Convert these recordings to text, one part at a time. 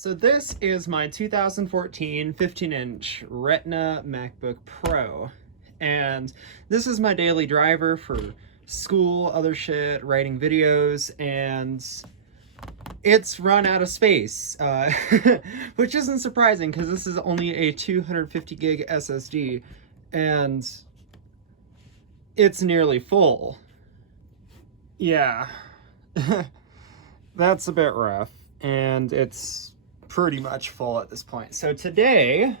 So this is my 2014 15-inch Retina MacBook Pro, and this is my daily driver for school, other shit, writing videos, and it's run out of space, which isn't surprising because this is only a 250 gig SSD, and it's nearly full. Yeah, that's a bit rough, and it's pretty much full at this point. So today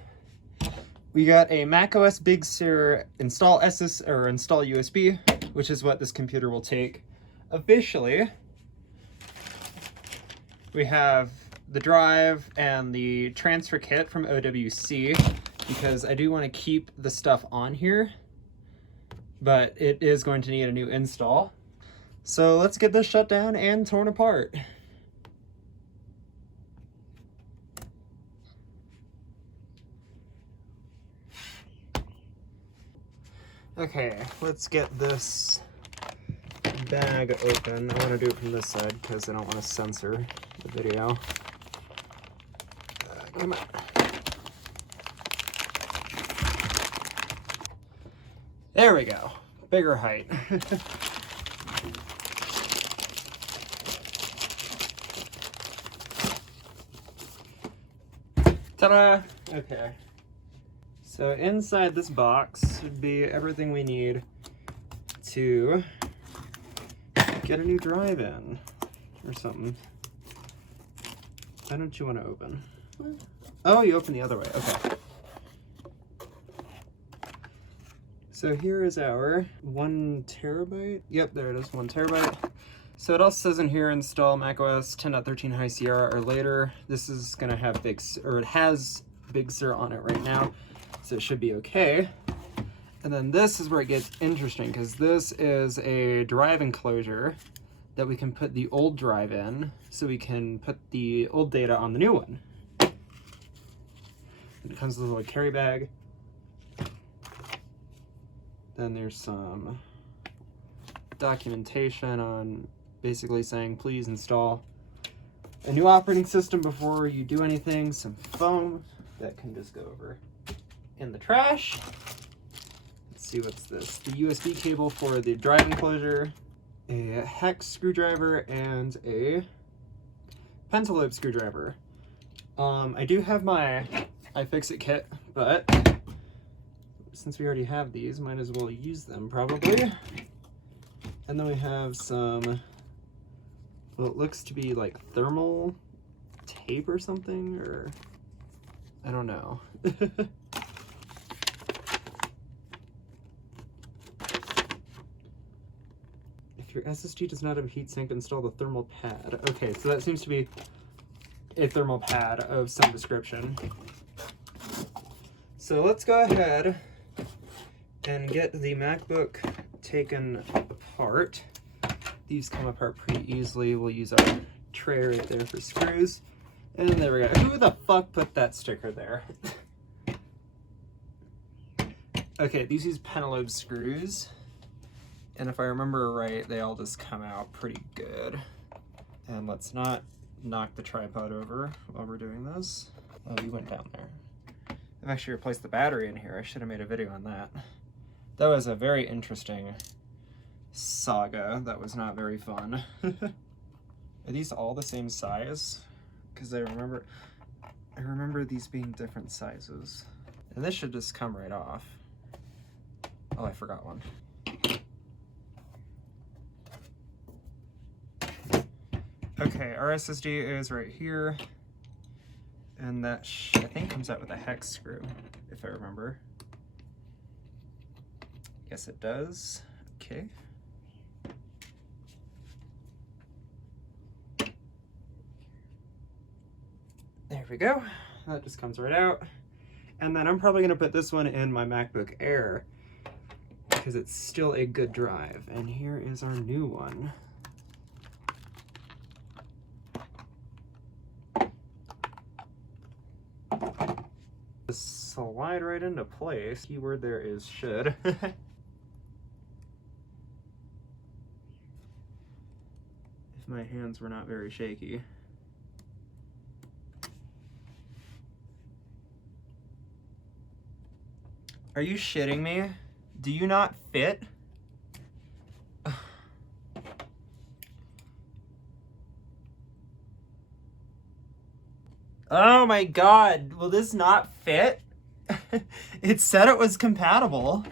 we got a macOS Big Sur install install USB, which is what this computer will take officially. We have the drive and the transfer kit from OWC, because I do want to keep the stuff on here, but it is going to need a new install. So let's get this shut down and torn apart. Okay, let's get this bag open. I want to do it from this side because I don't want to censor the video. Come on. There we go. Bigger height. Ta-da! Okay. So inside this box would be everything we need to get a new drive in or something. Why don't you want to open? Oh, you open the other way. Okay. So here is our 1 terabyte. Yep, there it is, 1 terabyte. So it also says in here, install macOS 10.13 High Sierra or later. This is gonna have it has Big Sur on it right now, so it should be okay. And then this is where it gets interesting, because this is a drive enclosure that we can put the old drive in, so we can put the old data on the new one. And it comes with a little carry bag. Then there's some documentation on basically saying please install a new operating system before you do anything, some foam that can just go over in the trash. Let's see, what's this? The USB cable for the drive enclosure, a hex screwdriver, and a pentalobe screwdriver. I do have my iFixit kit, but since we already have these, might as well use them probably. And then we have some, well, it looks to be like thermal tape or something, or I don't know. If your SSD does not have a heatsink, install the thermal pad. Okay, so that seems to be a thermal pad of some description. So let's go ahead and get the MacBook taken apart. These come apart pretty easily. We'll use our tray right there for screws. And there we go. Who the fuck put that sticker there? Okay, these use pentalobe screws. And if I remember right, they all just come out pretty good. And let's not knock the tripod over while we're doing this. Oh, you went down there. I've actually replaced the battery in here. I should have made a video on that. That was a very interesting saga. That was not very fun. Are these all the same size? Because I remember these being different sizes. And this should just come right off. Oh, I forgot one. Okay, our SSD is right here. And that I think comes out with a hex screw, if I remember. Yes, it does. Okay. There we go. That just comes right out. And then I'm probably gonna put this one in my MacBook Air because it's still a good drive. And here is our new one. Just slide right into place. Keyword there is should. If my hands were not very shaky. Are you shitting me? Do you not fit? Oh my god, will this not fit? It said it was compatible.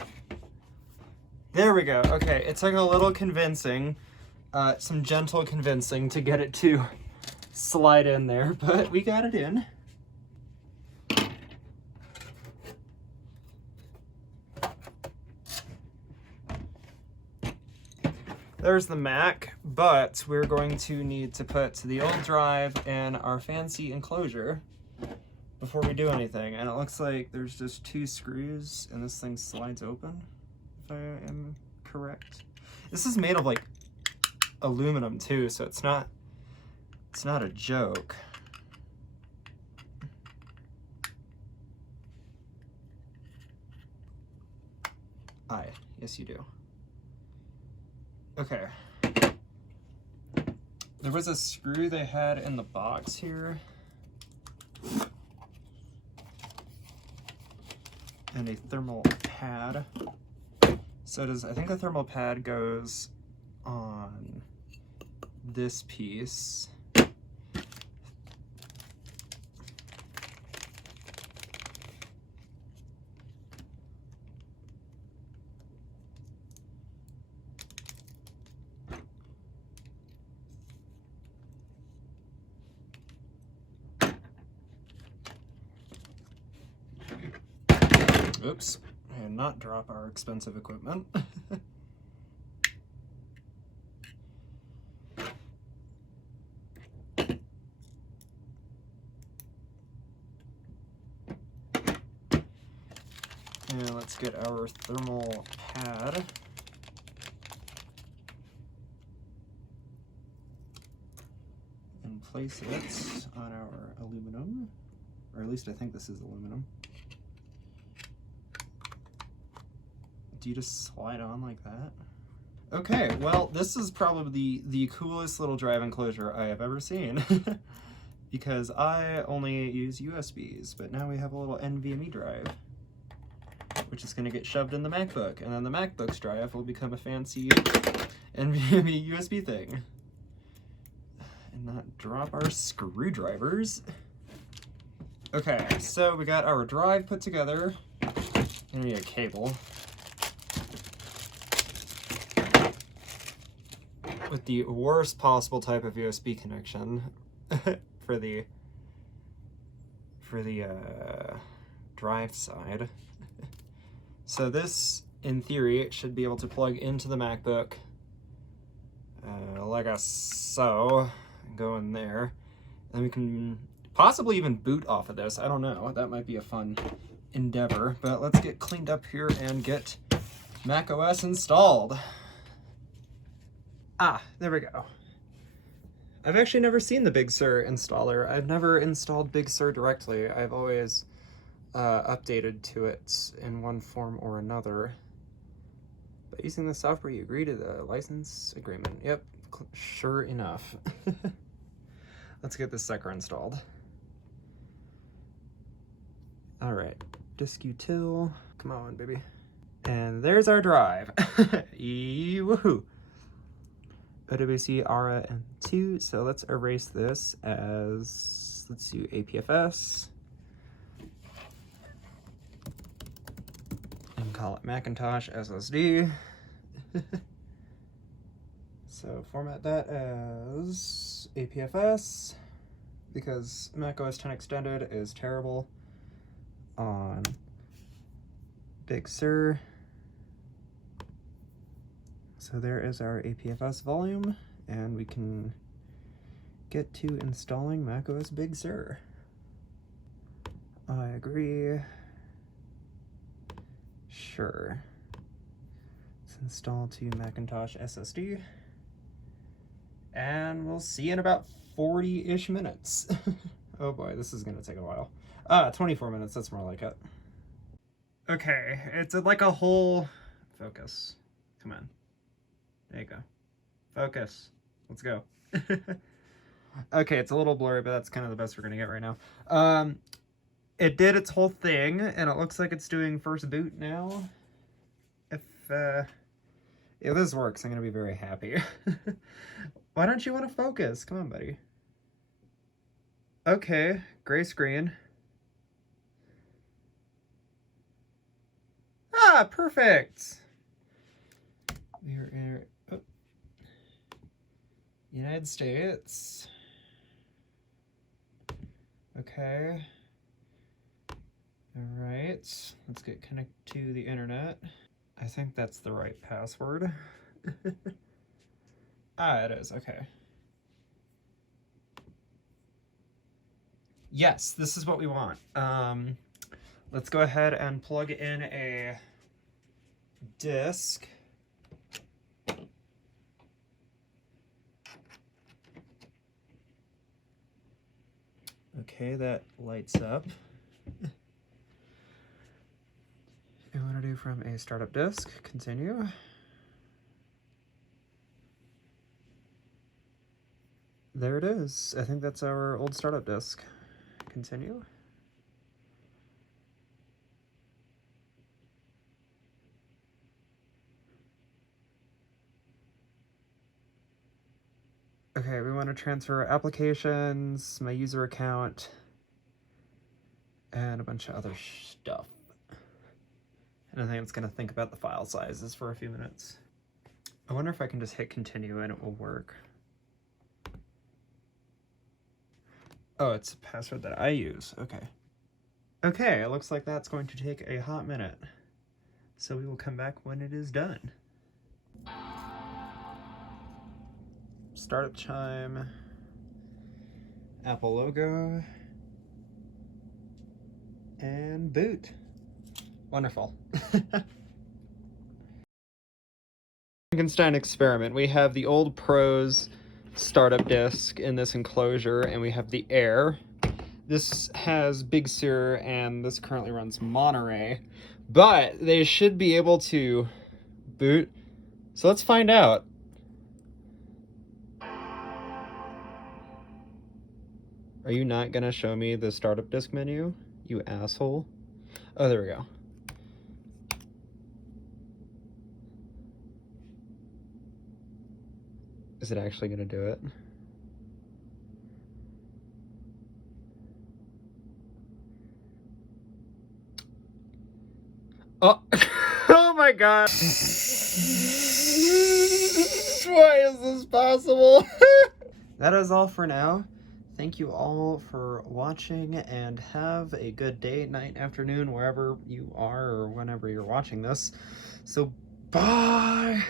There we go. Okay, it took a little convincing, some gentle convincing to get it to slide in there, but we got it in. There's the Mac, but we're going to need to put the old drive in our fancy enclosure before we do anything. And it looks like there's just 2 screws and this thing slides open, if I am correct. This is made of like aluminum too, so it's not a joke. Aye, yes you do. Okay. There was a screw they had in the box here. And a thermal pad. So I think the thermal pad goes on this piece. Oops, and not drop our expensive equipment. And let's get our thermal pad. And place it on our aluminum, or at least I think this is aluminum. Do you just slide on like that? Okay, well, this is probably the coolest little drive enclosure I have ever seen. Because I only use USBs, but now we have a little NVMe drive, which is going to get shoved in the MacBook, and then the MacBook's drive will become a fancy NVMe USB thing. And not drop our screwdrivers. Okay, so we got our drive put together. I need a cable. With the worst possible type of USB connection for the drive side. So this, in theory, should be able to plug into the MacBook like so, and go in there. And we can possibly even boot off of this. I don't know. That might be a fun endeavor. But let's get cleaned up here and get macOS installed. Ah, there we go. I've actually never seen the Big Sur installer. I've never installed Big Sur directly. I've always updated to it in one form or another. But using the software, you agree to the license agreement. Yep, sure enough. Let's get this sucker installed. All right, disk util. Come on, baby. And there's our drive. Woohoo! OWC, ARA, and 2. So let's erase this as, let's do APFS. And call it Macintosh SSD. So format that as APFS, because macOS 10 Extended is terrible on Big Sur. So there is our APFS volume, and we can get to installing macOS Big Sur. I agree. Sure. Let's install to Macintosh SSD. And we'll see in about 40-ish minutes. Oh boy, this is gonna take a while. 24 minutes, that's more like it. Okay, it's like a whole... Focus. Come on. There you go. Focus. Let's go. Okay, it's a little blurry, but that's kind of the best we're gonna get right now. It did its whole thing, and it looks like it's doing first boot now. If this works, I'm gonna be very happy. Why don't you want to focus? Come on, buddy. Okay, gray screen. Ah, perfect! We're in United States. Okay. Alright, let's get connected to the internet. I think that's the right password. Ah, it is, okay. Yes, this is what we want. Let's go ahead and plug in a disk. Okay, that lights up. I want to do from a startup disk, continue. There it is. I think that's our old startup disk. Continue. Okay, we want to transfer applications, my user account, and a bunch of other stuff. And I think it's going to think about the file sizes for a few minutes. I wonder if I can just hit continue and it will work. Oh, it's a password that I use. Okay. Okay, it looks like that's going to take a hot minute. So we will come back when it is done. Startup chime. Apple logo. And boot. Wonderful. Frankenstein experiment. We have the old Pro's startup disk in this enclosure, and we have the Air. This has Big Sur, and this currently runs Monterey, but they should be able to boot. So let's find out. Are you not gonna show me the startup disk menu, you asshole? Oh, there we go. Is it actually gonna do it? Oh, oh my god. Why is this possible? That is all for now. Thank you all for watching, and have a good day, night, afternoon, wherever you are or whenever you're watching this. So, bye!